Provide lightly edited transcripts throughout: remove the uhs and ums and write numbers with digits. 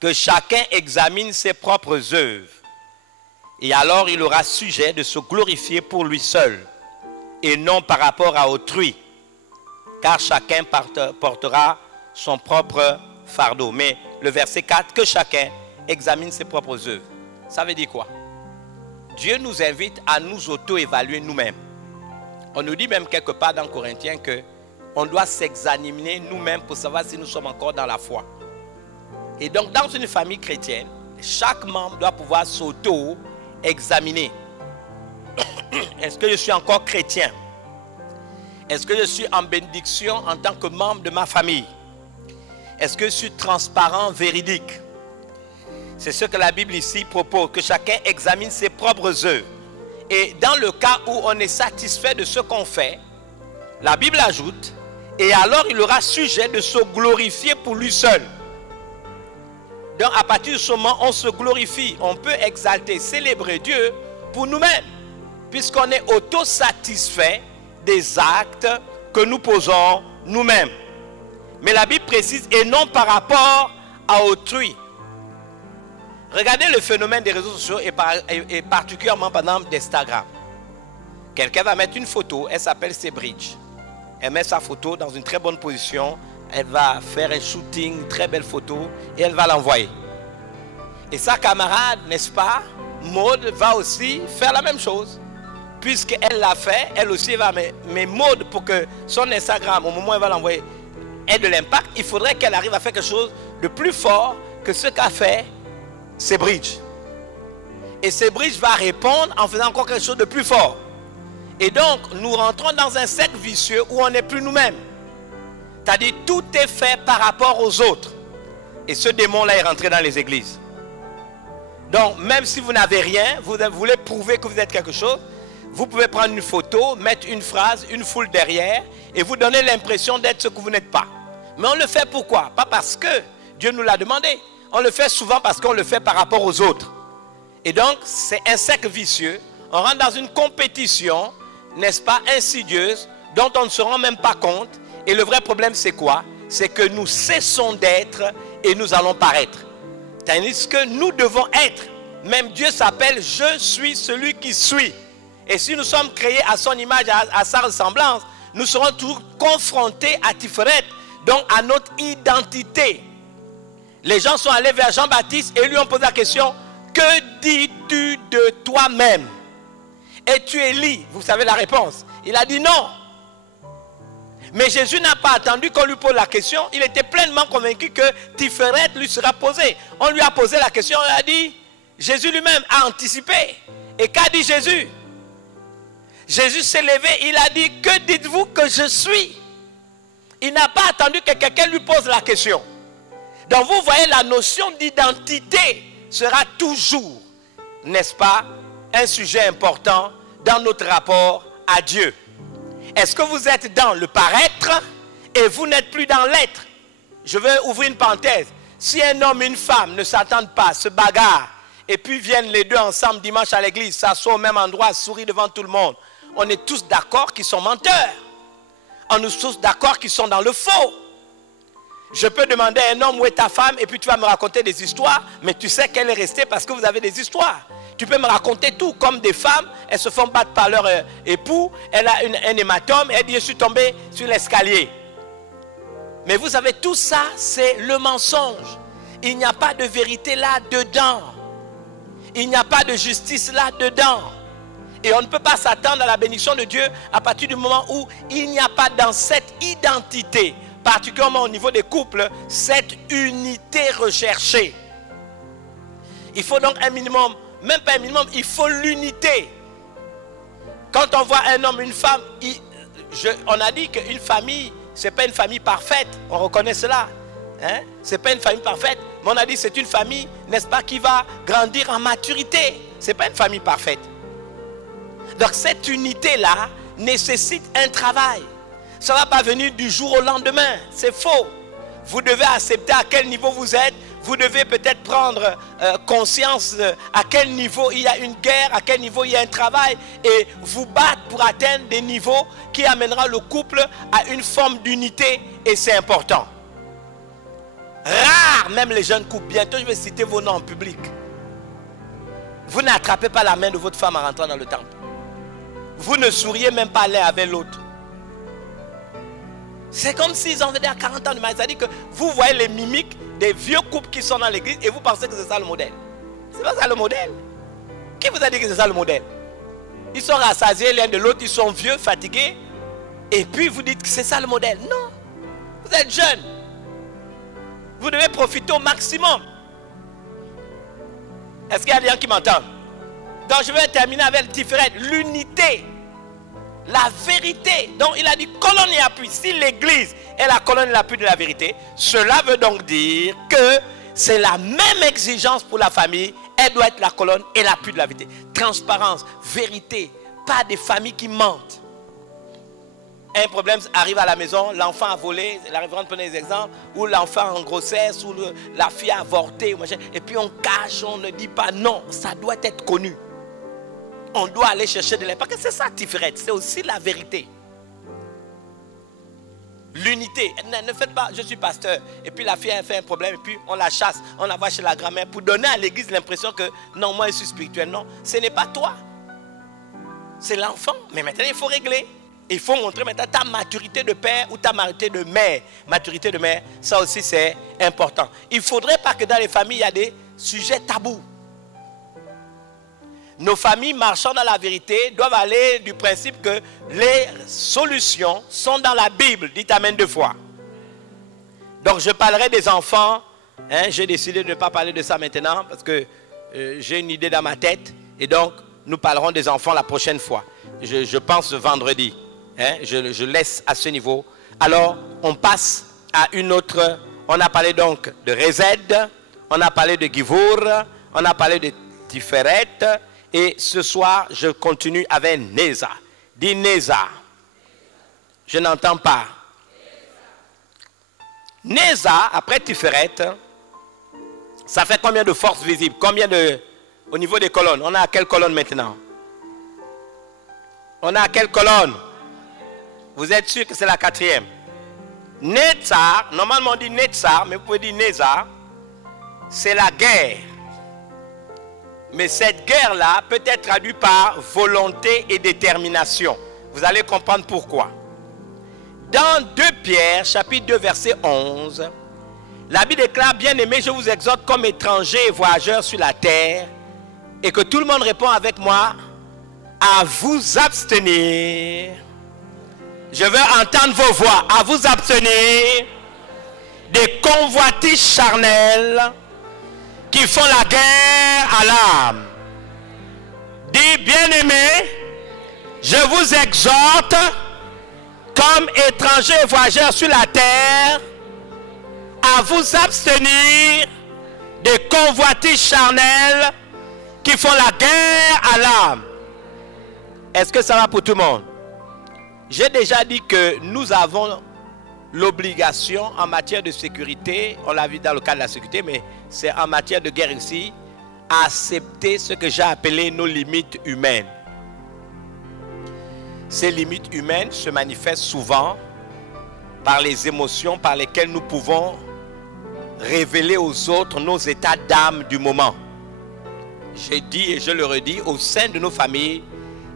que chacun examine ses propres œuvres. Et alors il aura sujet de se glorifier pour lui seul et non par rapport à autrui. Car chacun portera son propre fardeau. Mais le verset 4, que chacun examine ses propres œuvres. Ça veut dire quoi? Dieu nous invite à nous auto-évaluer nous-mêmes. On nous dit même quelque part dans Corinthiens qu'on doit s'examiner nous-mêmes pour savoir si nous sommes encore dans la foi. Et donc dans une famille chrétienne, chaque membre doit pouvoir s'auto-examiner. Est-ce que je suis encore chrétien? Est-ce que je suis en bénédiction en tant que membre de ma famille? Est-ce que je suis transparent, véridique? C'est ce que la Bible ici propose, que chacun examine ses propres œuvres. Et dans le cas où on est satisfait de ce qu'on fait, la Bible ajoute, et alors il aura sujet de se glorifier pour lui seul. Donc à partir de ce moment, on se glorifie, on peut exalter, célébrer Dieu pour nous-mêmes, puisqu'on est auto-satisfait des actes que nous posons nous-mêmes. Mais la Bible précise, et non par rapport à autrui. Regardez le phénomène des réseaux sociaux et particulièrement par exemple d'Instagram. Quelqu'un va mettre une photo, elle s'appelle Sebridge. Elle met sa photo dans une très bonne position, elle va faire un shooting, une très belle photo et elle va l'envoyer. Et sa camarade, n'est-ce pas, Maud, va aussi faire la même chose. Puisqu'elle l'a fait, elle aussi va, mais Maud, pour que son Instagram, au moment où elle va l'envoyer, ait de l'impact, il faudrait qu'elle arrive à faire quelque chose de plus fort que ce qu'a fait Sebridge. Et Sebridge va répondre en faisant encore quelque chose de plus fort. Et donc, nous rentrons dans un cercle vicieux où on n'est plus nous-mêmes. C'est-à-dire, tout est fait par rapport aux autres. Et ce démon-là est rentré dans les églises. Donc, même si vous n'avez rien, vous voulez prouver que vous êtes quelque chose, vous pouvez prendre une photo, mettre une phrase, une foule derrière, et vous donner l'impression d'être ce que vous n'êtes pas. Mais on le fait pourquoi? Pas parce que Dieu nous l'a demandé. On le fait souvent parce qu'on le fait par rapport aux autres. Et donc, c'est un cercle vicieux. On rentre dans une compétition, n'est-ce pas, insidieuse, dont on ne se rend même pas compte. Et le vrai problème, c'est quoi? C'est que nous cessons d'être et nous allons paraître. Tandis que nous devons être. Même Dieu s'appelle « Je suis celui qui suis ». Et si nous sommes créés à son image, à sa ressemblance, nous serons toujours confrontés à Tiferet, donc à notre identité. Les gens sont allés vers Jean-Baptiste et lui ont posé la question, que dis-tu de toi-même? Es-tu Élie? Vous savez la réponse. Il a dit non. Mais Jésus n'a pas attendu qu'on lui pose la question. Il était pleinement convaincu que Tiferet lui sera posé. On lui a posé la question, il a dit, Jésus lui-même a anticipé. Et qu'a dit Jésus? Jésus s'est levé, il a dit, que dites-vous que je suis? Il n'a pas attendu que quelqu'un lui pose la question. Donc vous voyez, la notion d'identité sera toujours, n'est-ce pas, un sujet important dans notre rapport à Dieu. Est-ce que vous êtes dans le paraître et vous n'êtes plus dans l'être? Je veux ouvrir une parenthèse. Si un homme et une femme ne s'attendent pas, se bagarrent, et puis viennent les deux ensemble dimanche à l'église, s'assoient au même endroit, sourient devant tout le monde, on est tous d'accord qu'ils sont menteurs. On est tous d'accord qu'ils sont dans le faux. Je peux demander à un homme où est ta femme et puis tu vas me raconter des histoires, mais tu sais qu'elle est restée parce que vous avez des histoires. Tu peux me raconter tout, comme des femmes, elles se font battre par leur époux, elle a un hématome, elle dit je suis tombée sur l'escalier. Mais vous savez, tout ça c'est le mensonge. Il n'y a pas de vérité là-dedans. Il n'y a pas de justice là-dedans. Et on ne peut pas s'attendre à la bénédiction de Dieu à partir du moment où il n'y a pas dans cette identité, particulièrement au niveau des couples, cette unité recherchée. Il faut donc un minimum, même pas un minimum, il faut l'unité. Quand on voit un homme, une femme, on a dit qu'une famille, ce n'est pas une famille parfaite, on reconnaît cela. Hein? Ce n'est pas une famille parfaite, mais on a dit que c'est une famille, n'est-ce pas, qui va grandir en maturité. Ce n'est pas une famille parfaite. Donc cette unité-là nécessite un travail. Ça ne va pas venir du jour au lendemain. C'est faux. Vous devez accepter à quel niveau vous êtes. Vous devez peut-être prendre conscience à quel niveau il y a une guerre, à quel niveau il y a un travail. Et vous battre pour atteindre des niveaux qui amènera le couple à une forme d'unité. Et c'est important. Rares, même les jeunes couples. Bientôt, je vais citer vos noms en public. Vous n'attrapez pas la main de votre femme en rentrant dans le temple. Vous ne souriez même pas l'un avec l'autre. C'est comme s'ils en venaient à 40 ans de mariage. C'est-à-dire que vous voyez les mimiques des vieux couples qui sont dans l'église et vous pensez que c'est ça le modèle. C'est pas ça le modèle. Qui vous a dit que c'est ça le modèle? Ils sont rassasiés l'un de l'autre, ils sont vieux, fatigués. Et puis vous dites que c'est ça le modèle. Non. Vous êtes jeune. Vous devez profiter au maximum. Est-ce qu'il y a des gens qui m'entendent? Donc je vais terminer avec l'unité. La vérité. Donc il a dit colonne et appui. Si l'église est la colonne et l'appui de la vérité, cela veut donc dire que c'est la même exigence pour la famille. Elle doit être la colonne et l'appui de la vérité. Transparence, vérité. Pas des familles qui mentent. Un problème arrive à la maison, l'enfant a volé, la révérende prenait des exemples, ou l'enfant en grossesse, ou la fille a avorté, et puis on cache, on ne dit pas non, ça doit être connu. On doit aller chercher de l'aide, parce que c'est ça Tiferet, c'est aussi la vérité. L'unité, ne faites pas, je suis pasteur, et puis la fille a fait un problème, et puis on la chasse, on la voit chez la grand-mère, pour donner à l'église l'impression que non, moi je suis spirituel. Non, ce n'est pas toi, c'est l'enfant, mais maintenant il faut régler. Il faut montrer maintenant ta maturité de père ou ta maturité de mère. Maturité de mère, ça aussi c'est important. Il ne faudrait pas que dans les familles, il y a des sujets tabous. Nos familles marchant dans la vérité doivent aller du principe que les solutions sont dans la Bible. Dites amen 2 fois. Donc je parlerai des enfants. J'ai décidé de ne pas parler de ça maintenant parce que j'ai une idée dans ma tête. Et donc nous parlerons des enfants la prochaine fois. Je pense vendredi. Je laisse à ce niveau. Alors, on passe à une autre. On a parlé donc de Rezed, on a parlé de Givour, on a parlé de Tiferet. Et ce soir, je continue avec Neza. Dis Neza. Je n'entends pas. Neza, après Tiferet, ça fait combien de forces visibles? Combien de... Au niveau des colonnes, on a à quelle colonne maintenant? On a à quelle colonne? Vous êtes sûr que c'est la 4e? Netzar, normalement on dit Netzar, mais vous pouvez dire Neza, c'est la guerre. Mais cette guerre-là peut être traduite par volonté et détermination. Vous allez comprendre pourquoi. Dans 2 Pierre, chapitre 2, verset 11, la Bible déclare, bien-aimés, je vous exhorte comme étrangers et voyageurs sur la terre, et que tout le monde répond avec moi, à vous abstenir. Je veux entendre vos voix. À vous abstenir des convoitises charnelles qui font la guerre à l'âme. Dis, bien-aimés, je vous exhorte comme étrangers et voyageurs sur la terre à vous abstenir des convoitises charnelles qui font la guerre à l'âme. Est-ce que ça va pour tout le monde? J'ai déjà dit que nous avons l'obligation en matière de sécurité, on l'a vu dans le cadre de la sécurité, mais c'est en matière de guerre ici, à accepter ce que j'ai appelé nos limites humaines. Ces limites humaines se manifestent souvent par les émotions par lesquelles nous pouvons révéler aux autres nos états d'âme du moment. J'ai dit et je le redis, au sein de nos familles,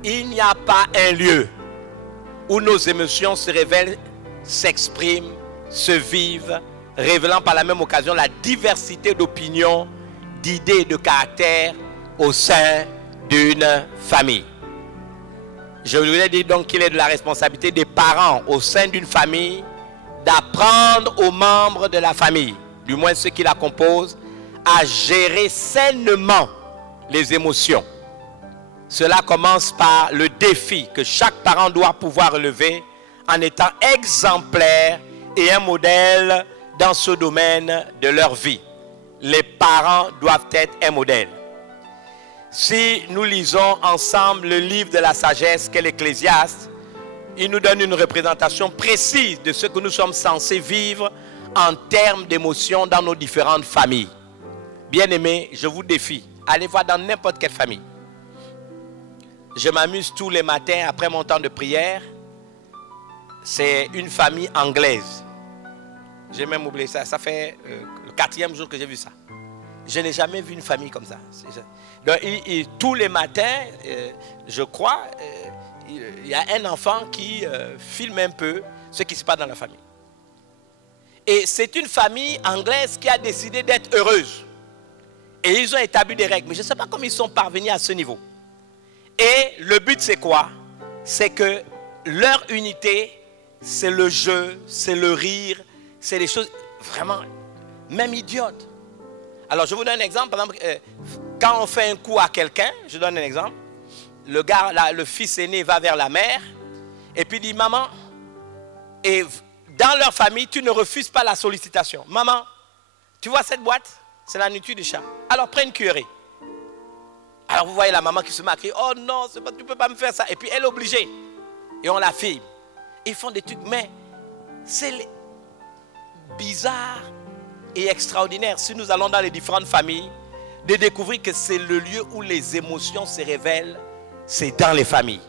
il n'y a pas un lieu où nos émotions se révèlent, s'expriment, se vivent, révélant par la même occasion la diversité d'opinions, d'idées et de caractères au sein d'une famille. Je voulais dire donc qu'il est de la responsabilité des parents au sein d'une famille d'apprendre aux membres de la famille, du moins ceux qui la composent, à gérer sainement les émotions. Cela commence par le défi que chaque parent doit pouvoir relever en étant exemplaire et un modèle dans ce domaine de leur vie. Les parents doivent être un modèle. Si nous lisons ensemble le livre de la sagesse qu'est l'Ecclésiaste, il nous donne une représentation précise de ce que nous sommes censés vivre en termes d'émotions dans nos différentes familles. Bien-aimés, je vous défie, allez voir dans n'importe quelle famille. Je m'amuse tous les matins après mon temps de prière. C'est une famille anglaise. J'ai même oublié ça. Ça fait 4e jour que j'ai vu ça. Je n'ai jamais vu une famille comme ça. Donc, tous les matins, je crois, il y a un enfant qui filme un peu ce qui se passe dans la famille. Et c'est une famille anglaise qui a décidé d'être heureuse. Et ils ont établi des règles. Mais je ne sais pas comment ils sont parvenus à ce niveau. Et le but, c'est quoi? C'est que leur unité, c'est le jeu, c'est le rire, c'est des choses vraiment, même idiotes. Alors, je vous donne un exemple. Par exemple, quand on fait un coup à quelqu'un, je donne un exemple. Le gars, le fils aîné va vers la mère et puis dit, maman, et dans leur famille, tu ne refuses pas la sollicitation. Maman, tu vois cette boîte? C'est la nourriture du chat. Alors, prends une cuillerée. Alors, vous voyez la maman qui se met à crier, oh non, tu ne peux pas me faire ça. Et puis, elle est obligée. Et on la filme. Ils font des trucs, mais c'est bizarre et extraordinaire. Si nous allons dans les différentes familles, de découvrir que c'est le lieu où les émotions se révèlent, c'est dans les familles.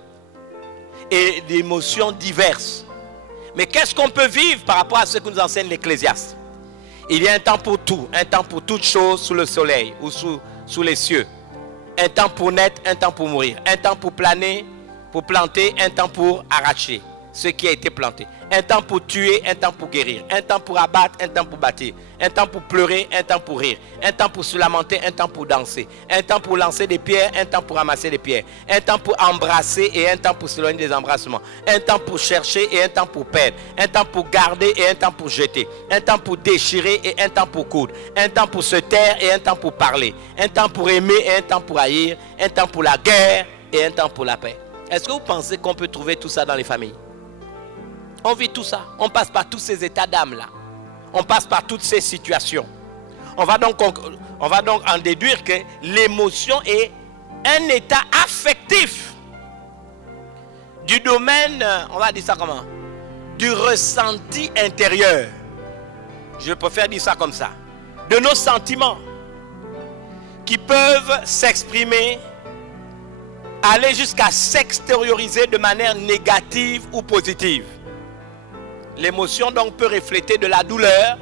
Et des émotions diverses. Mais qu'est-ce qu'on peut vivre par rapport à ce que nous enseigne l'Ecclésiaste? Il y a un temps pour tout, un temps pour toutes choses sous le soleil ou sous les cieux. Un temps pour naître, un temps pour mourir. Un temps pour planer, pour planter, un temps pour arracher ce qui a été planté. Un temps pour tuer, un temps pour guérir. Un temps pour abattre, un temps pour bâtir. Un temps pour pleurer, un temps pour rire. Un temps pour se lamenter, un temps pour danser. Un temps pour lancer des pierres, un temps pour ramasser des pierres. Un temps pour embrasser et un temps pour s'éloigner des embrassements. Un temps pour chercher et un temps pour perdre. Un temps pour garder et un temps pour jeter. Un temps pour déchirer et un temps pour coudre. Un temps pour se taire et un temps pour parler. Un temps pour aimer et un temps pour haïr. Un temps pour la guerre et un temps pour la paix. Est-ce que vous pensez qu'on peut trouver tout ça dans les familles? On vit tout ça. On passe par tous ces états d'âme-là. On passe par toutes ces situations. On va donc en déduire que l'émotion est un état affectif du domaine, on va dire ça comment? Du ressenti intérieur. Je préfère dire ça comme ça. De nos sentiments qui peuvent s'exprimer, aller jusqu'à s'extérioriser de manière négative ou positive. L'émotion donc peut refléter de la douleur.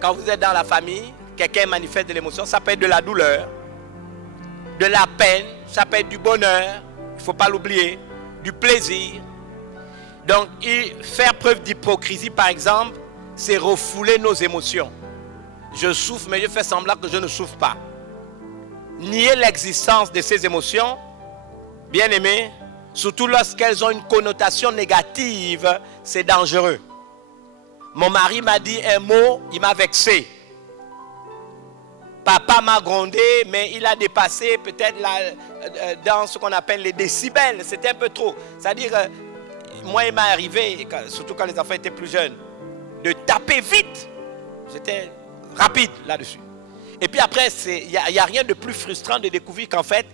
Quand vous êtes dans la famille, quelqu'un manifeste de l'émotion, ça peut être de la douleur, de la peine, ça peut être du bonheur, il ne faut pas l'oublier, du plaisir. Donc, faire preuve d'hypocrisie, par exemple, c'est refouler nos émotions. Je souffre, mais je fais semblant que je ne souffre pas. Nier l'existence de ces émotions, bien aimé, surtout lorsqu'elles ont une connotation négative, c'est dangereux. Mon mari m'a dit un mot, il m'a vexé. Papa m'a grondé, mais il a dépassé peut-être dans ce qu'on appelle les décibels. C'était un peu trop. C'est-à-dire, moi, il m'est arrivé, surtout quand les enfants étaient plus jeunes, de taper vite. J'étais rapide là-dessus. Et puis après, il n'y a rien de plus frustrant de découvrir qu'en fait,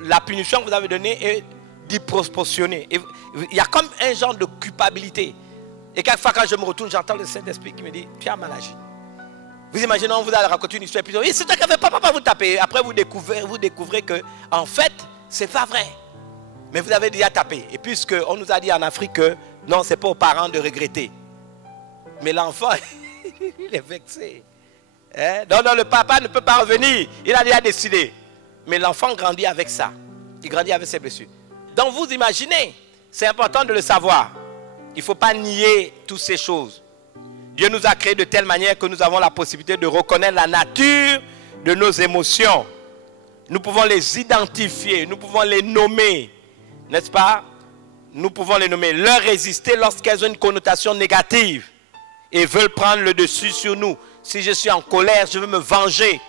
la punition que vous avez donnée est disproportionnée. Il y a comme un genre de culpabilité. Et quelquefois, quand je me retourne, j'entends le Saint-Esprit qui me dit, tu as mal agi. Vous imaginez, on vous a raconté une histoire, et puis oui, c'est toi qui n'avais pas, papa vous taper. Après, vous découvrez que, en fait, c'est pas vrai. Mais vous avez déjà tapé. Et puisqu'on nous a dit en Afrique que, non, c'est pas aux parents de regretter. Mais l'enfant, il est vexé. Hein? Non, le papa ne peut pas revenir. Il a déjà décidé. Mais l'enfant grandit avec ça. Il grandit avec ses blessures. Donc vous imaginez, c'est important de le savoir. Il ne faut pas nier toutes ces choses. Dieu nous a créés de telle manière que nous avons la possibilité de reconnaître la nature de nos émotions. Nous pouvons les identifier, nous pouvons les nommer. N'est-ce pas? Nous pouvons les nommer. Leur résister lorsqu'elles ont une connotation négative et veulent prendre le dessus sur nous. Si je suis en colère, je veux me venger.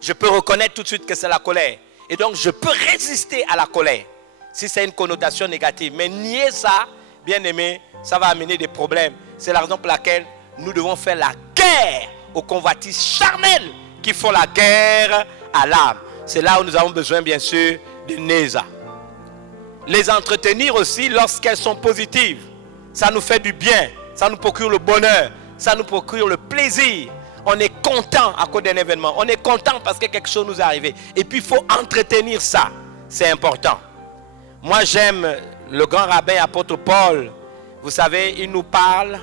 Je peux reconnaître tout de suite que c'est la colère. Et donc, je peux résister à la colère si c'est une connotation négative. Mais nier ça, bien aimé, ça va amener des problèmes. C'est la raison pour laquelle nous devons faire la guerre aux convoitises charnelles qui font la guerre à l'âme. C'est là où nous avons besoin, bien sûr, de Néza. Les entretenir aussi lorsqu'elles sont positives. Ça nous fait du bien. Ça nous procure le bonheur. Ça nous procure le plaisir. On est content à cause d'un événement. On est content parce que quelque chose nous est arrivé. Et puis, il faut entretenir ça. C'est important. Moi, j'aime le grand rabbin apôtre Paul. Vous savez, il nous parle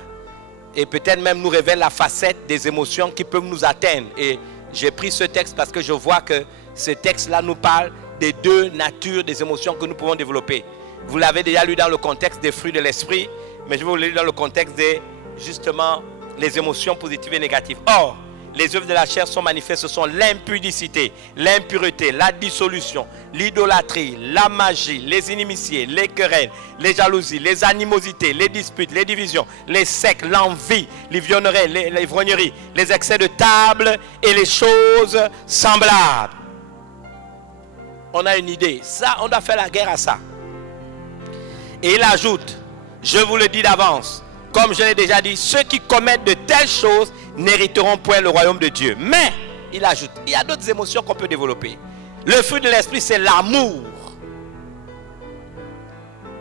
Et peut-être même nous révèle la facette des émotions qui peuvent nous atteindre. Et j'ai pris ce texte parce que je vois que ce texte-là nous parle des deux natures des émotions que nous pouvons développer. Vous l'avez déjà lu dans le contexte des fruits de l'esprit, mais je vais vous le lire dans le contexte des, justement, les émotions positives et négatives. Or, les œuvres de la chair sont manifestes, ce sont l'impudicité, l'impureté, la dissolution, l'idolâtrie, la magie, les inimitiés, les querelles, les jalousies, les animosités, les disputes, les divisions, les sectes, l'envie, l'ivrognerie, l'ivrognerie, les excès de table et les choses semblables. On a une idée. Ça, on doit faire la guerre à ça. Et il ajoute, je vous le dis d'avance, comme je l'ai déjà dit, ceux qui commettent de telles choses n'hériteront point le royaume de Dieu. Mais, il ajoute, il y a d'autres émotions qu'on peut développer. Le fruit de l'esprit, c'est l'amour.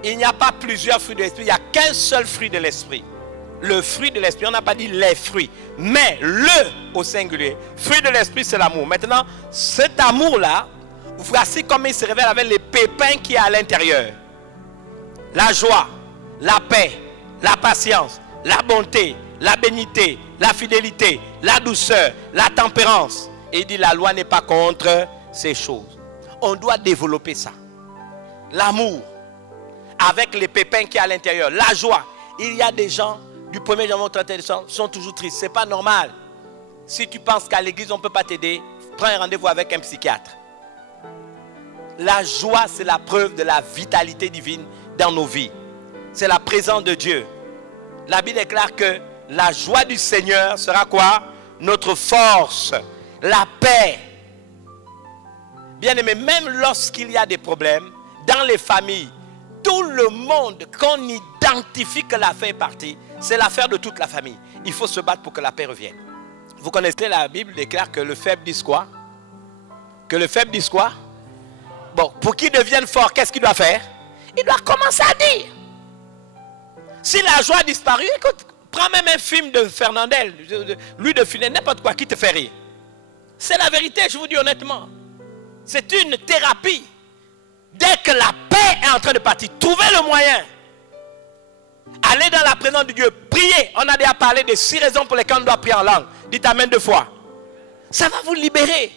Il n'y a pas plusieurs fruits de l'esprit, il n'y a qu'un seul fruit de l'esprit. Le fruit de l'esprit, on n'a pas dit les fruits, mais le au singulier. Fruit de l'esprit, c'est l'amour. Maintenant, cet amour-là, voici comment il se révèle avec les pépins qu'il y a à l'intérieur. La joie, la paix, la patience, la bonté, la bénité, la fidélité, la douceur, la tempérance. Et il dit la loi n'est pas contre ces choses. On doit développer ça. L'amour, avec les pépins qui y a à l'intérieur. La joie. Il y a des gens, du 1er janvier au 31 décembre, sont toujours tristes. Ce n'est pas normal. Si tu penses qu'à l'église on ne peut pas t'aider, prends un rendez-vous avec un psychiatre. La joie, c'est la preuve de la vitalité divine dans nos vies. C'est la présence de Dieu. La Bible déclare que la joie du Seigneur sera quoi? Notre force. La paix. Bien aimé, même lorsqu'il y a des problèmes, dans les familles, tout le monde, qu'on identifie que l'affaire est partie, c'est l'affaire de toute la famille. Il faut se battre pour que la paix revienne. Vous connaissez, la Bible déclare que le faible dise quoi? Que le faible dise quoi? Bon, pour qu'il devienne fort, qu'est-ce qu'il doit faire? Il doit commencer à dire. Si la joie a disparu, écoute, prends même un film de Fernandel, lui de Funès, n'importe quoi qui te fait rire. C'est la vérité, je vous dis honnêtement. C'est une thérapie. Dès que la paix est en train de partir, trouvez le moyen. Allez dans la présence de Dieu, priez. On a déjà parlé des 6 raisons pour lesquelles on doit prier en langue. Dites amen 2 fois. Ça va vous libérer.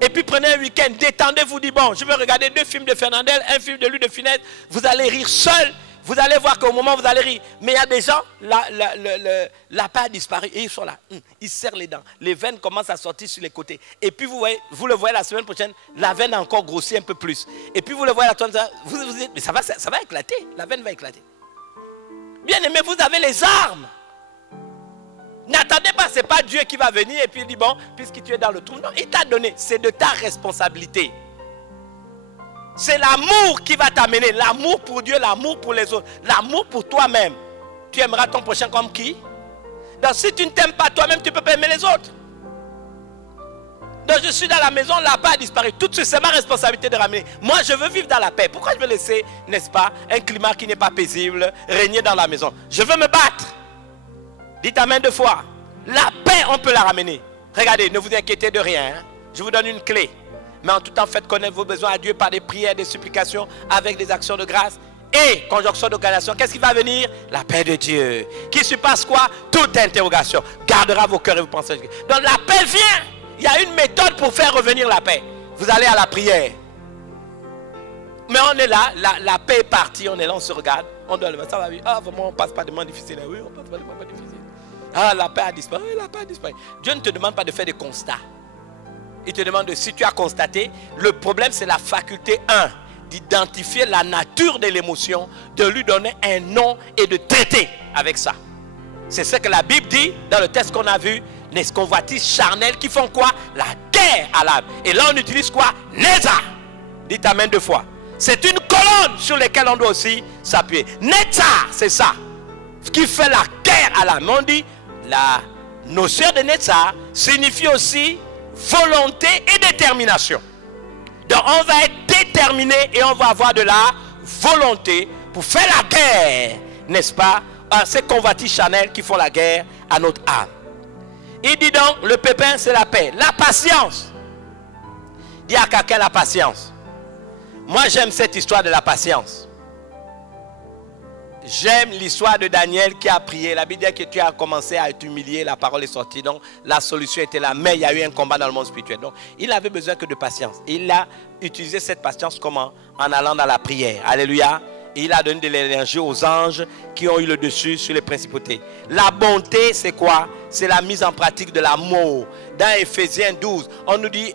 Et puis prenez un week-end, détendez-vous, dites bon, je vais regarder 2 films de Fernandel, un film de lui de Funès. Vous allez rire seul. Vous allez voir qu'au moment où vous allez rire, mais il y a des gens, la paix a disparu et ils sont là. Ils serrent les dents. Les veines commencent à sortir sur les côtés. Et puis vous le voyez la semaine prochaine, la veine a encore grossi un peu plus. Et puis vous le voyez la semaine prochaine, vous dites, mais ça va éclater. La veine va éclater. Bien aimé, vous avez les armes. N'attendez pas, ce n'est pas Dieu qui va venir et puis il dit, bon, puisque tu es dans le trou. Non, il t'a donné, c'est de ta responsabilité. C'est l'amour qui va t'amener. L'amour pour Dieu, l'amour pour les autres. L'amour pour toi-même. Tu aimeras ton prochain comme qui? Donc si tu ne t'aimes pas toi-même, tu ne peux pas aimer les autres. Donc je suis dans la maison, la paix a disparu. Tout de suite, c'est ma responsabilité de ramener. Moi, je veux vivre dans la paix. Pourquoi je veux laisser, n'est-ce pas, un climat qui n'est pas paisible régner dans la maison? Je veux me battre. Dites amen 2 fois. La paix, on peut la ramener. Regardez, ne vous inquiétez de rien. Hein. Je vous donne une clé. Mais en tout temps, faites connaître vos besoins à Dieu par des prières, des supplications, avec des actions de grâce. Et, conjonction d'organisation, qu'est-ce qui va venir? La paix de Dieu. Qui surpasse quoi? Toute interrogation. Gardera vos cœurs et vos pensées. Donc la paix vient. Il y a une méthode pour faire revenir la paix. Vous allez à la prière. Mais on est là, la paix est partie, on est là, on se regarde. On doit le mettre, ça va vivre. Ah, vraiment, on passe pas de moments difficiles. Oui, on passe pas de moments difficiles. Ah, la paix a disparu. Oui, la paix a disparu. Dieu ne te demande pas de faire des constats. Il te demande de, si tu as constaté, le problème c'est la faculté 1, d'identifier la nature de l'émotion, de lui donner un nom et de traiter avec ça. C'est ce que la Bible dit dans le texte qu'on a vu, les convoitises charnelles qui font quoi? La guerre à l'âme. Et là on utilise quoi? Neza. Dites amen 2 fois. C'est une colonne sur laquelle on doit aussi s'appuyer. Neza, c'est ça. Ce qui fait la guerre à l'âme. On dit, la notion de Neza signifie aussi volonté et détermination. Donc on va être déterminé et on va avoir de la volonté pour faire la guerre, n'est-ce pas, à ces convoitises charnelles qui font la guerre à notre âme. Il dit donc, le pépin c'est la paix. La patience. Dis à quelqu'un la patience. Moi j'aime cette histoire de la patience. J'aime l'histoire de Daniel qui a prié. La Bible dit que tu as commencé à t'humilier, la parole est sortie. Donc la solution était là, mais il y a eu un combat dans le monde spirituel. Donc il avait besoin que de patience. Il a utilisé cette patience comment? En allant dans la prière. Alléluia. Et il a donné de l'énergie aux anges qui ont eu le dessus sur les principautés. La bonté, c'est quoi? C'est la mise en pratique de l'amour. Dans Éphésiens 12, on nous dit,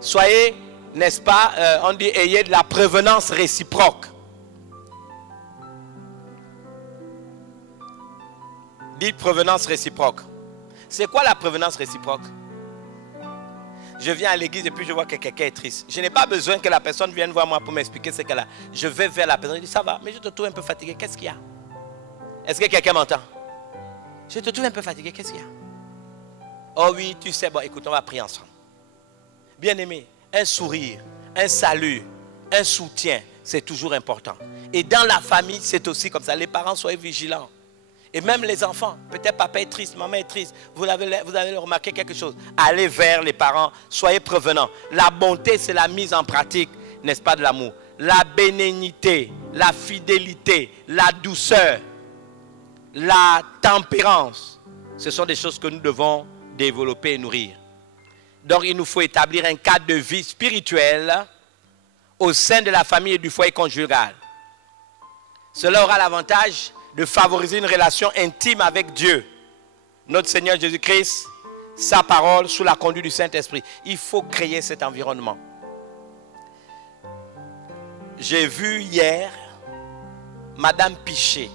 soyez, n'est-ce pas, on dit, ayez de la prévenance réciproque. Dites prévenance réciproque. C'est quoi la prévenance réciproque? Je viens à l'église et puis je vois que quelqu'un est triste. Je n'ai pas besoin que la personne vienne voir moi pour m'expliquer ce qu'elle a. Je vais vers la personne et je dis ça va, mais je te trouve un peu fatigué. Qu'est-ce qu'il y a? Est-ce que quelqu'un m'entend? Je te trouve un peu fatigué. Qu'est-ce qu'il y a? Oh oui, tu sais, bon écoute, on va prier ensemble. Bien-aimé, un sourire, un salut, un soutien, c'est toujours important. Et dans la famille, c'est aussi comme ça. Les parents, soyez vigilants. Et même les enfants, peut-être papa est triste, maman est triste, vous avez remarqué quelque chose. Allez vers les parents, soyez prévenants. La bonté, c'est la mise en pratique, n'est-ce pas, de l'amour. La bénignité, la fidélité, la douceur, la tempérance, ce sont des choses que nous devons développer et nourrir. Donc il nous faut établir un cadre de vie spirituelle au sein de la famille et du foyer conjugal. Cela aura l'avantage de favoriser une relation intime avec Dieu, notre Seigneur Jésus-Christ, sa parole, sous la conduite du Saint-Esprit. Il faut créer cet environnement. J'ai vu hier Madame Piché,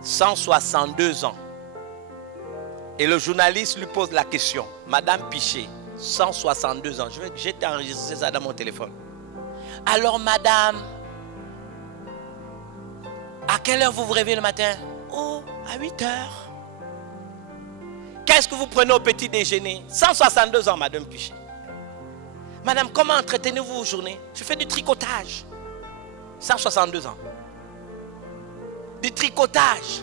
162 ans. Et le journaliste lui pose la question. Madame Piché, 162 ans. J'ai enregistré ça dans mon téléphone. Alors madame, à quelle heure vous vous réveillez le matin? Oh, à 8 heures. Qu'est-ce que vous prenez au petit déjeuner? 162 ans, Madame Piché. Madame, comment entretenez-vous vos journées? Je fais du tricotage. 162 ans. Du tricotage.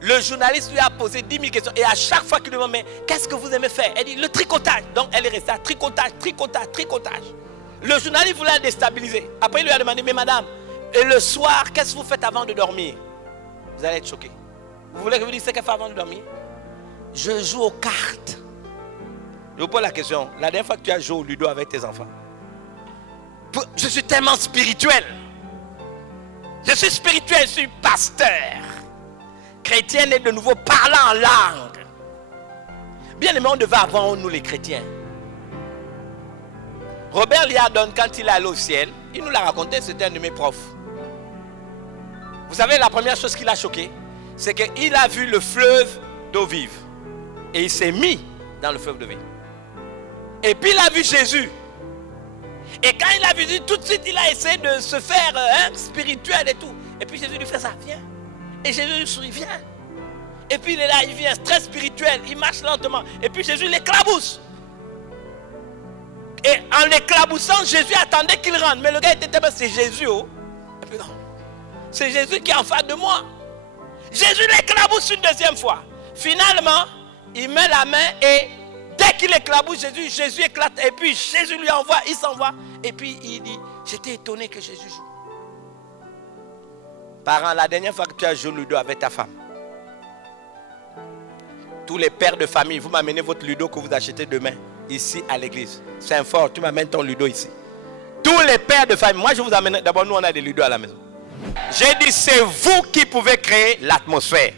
Le journaliste lui a posé 10 000 questions. Et à chaque fois qu'il lui demande, mais qu'est-ce que vous aimez faire? Elle dit, le tricotage. Donc elle est restée à tricotage, tricotage, tricotage. Le journaliste voulait la déstabiliser. Après il lui a demandé, mais madame, et le soir, qu'est-ce que vous faites avant de dormir? Vous allez être choqué. Vous voulez que je vous dise ce qu'elle fait avant de dormir? Je joue aux cartes. Je vous pose la question. La dernière fois que tu as joué au ludo avec tes enfants? Je suis tellement spirituel. Je suis spirituel, je suis pasteur. Chrétien est de nouveau parlant en langue. Bien aimé, on devait avoir en nous les chrétiens. Robert Liardon, quand il est allé au ciel, il nous l'a raconté, c'était un de mes profs. Vous savez, la première chose qui l'a choqué, c'est qu'il a vu le fleuve d'eau vive. Et il s'est mis dans le fleuve d'eau vive. Et puis il a vu Jésus. Et quand il a vu Jésus, tout de suite il a essayé de se faire spirituel et tout. Et puis Jésus lui fait ça, viens. Et Jésus lui sourit, viens. Et puis il est là, il vient, très spirituel, il marche lentement. Et puis Jésus l'éclabousse. Et en l'éclaboussant, Jésus attendait qu'il rentre. Mais le gars était tellement, c'est Jésus. Oh. Et puis non. C'est Jésus qui est en face de moi. Jésus l'éclabousse une deuxième fois. Finalement, il met la main et dès qu'il éclabousse Jésus, Jésus éclate. Et puis Jésus lui envoie, il s'envoie. Et puis il dit, j'étais étonné que Jésus joue. Parents, la dernière fois que tu as joué au ludo avec ta femme, tous les pères de famille, vous m'amenez votre ludo que vous achetez demain, ici à l'église. C'est fort, tu m'amènes ton ludo ici. Tous les pères de famille, moi je vous amène, d'abord nous on a des ludos à la maison. J'ai dit, c'est vous qui pouvez créer l'atmosphère.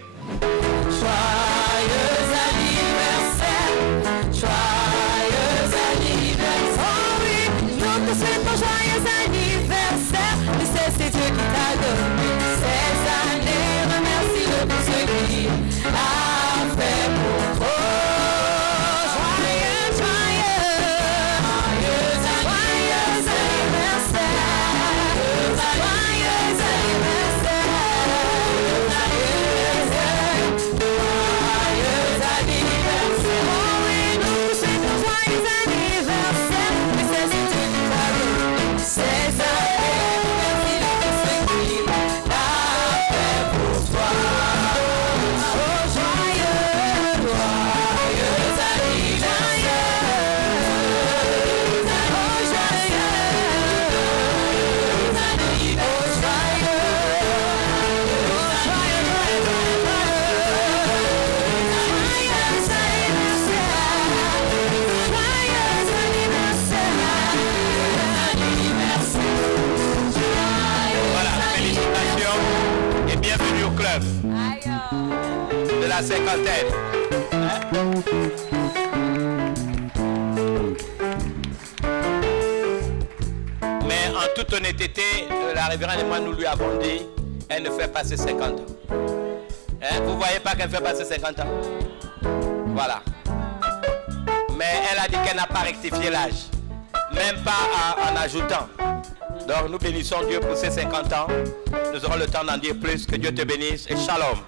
bienvenue au club de la cinquantaine. Mais en toute honnêteté, la révérende et moi, nous lui avons dit, elle ne fait pas ses 50 ans. Vous voyez pas qu'elle fait passer 50 ans? Voilà. Mais elle a dit qu'elle n'a pas rectifié l'âge. Même pas en ajoutant. Donc nous bénissons Dieu pour ses 50 ans. Nous aurons le temps d'en dire plus. Que Dieu te bénisse et shalom.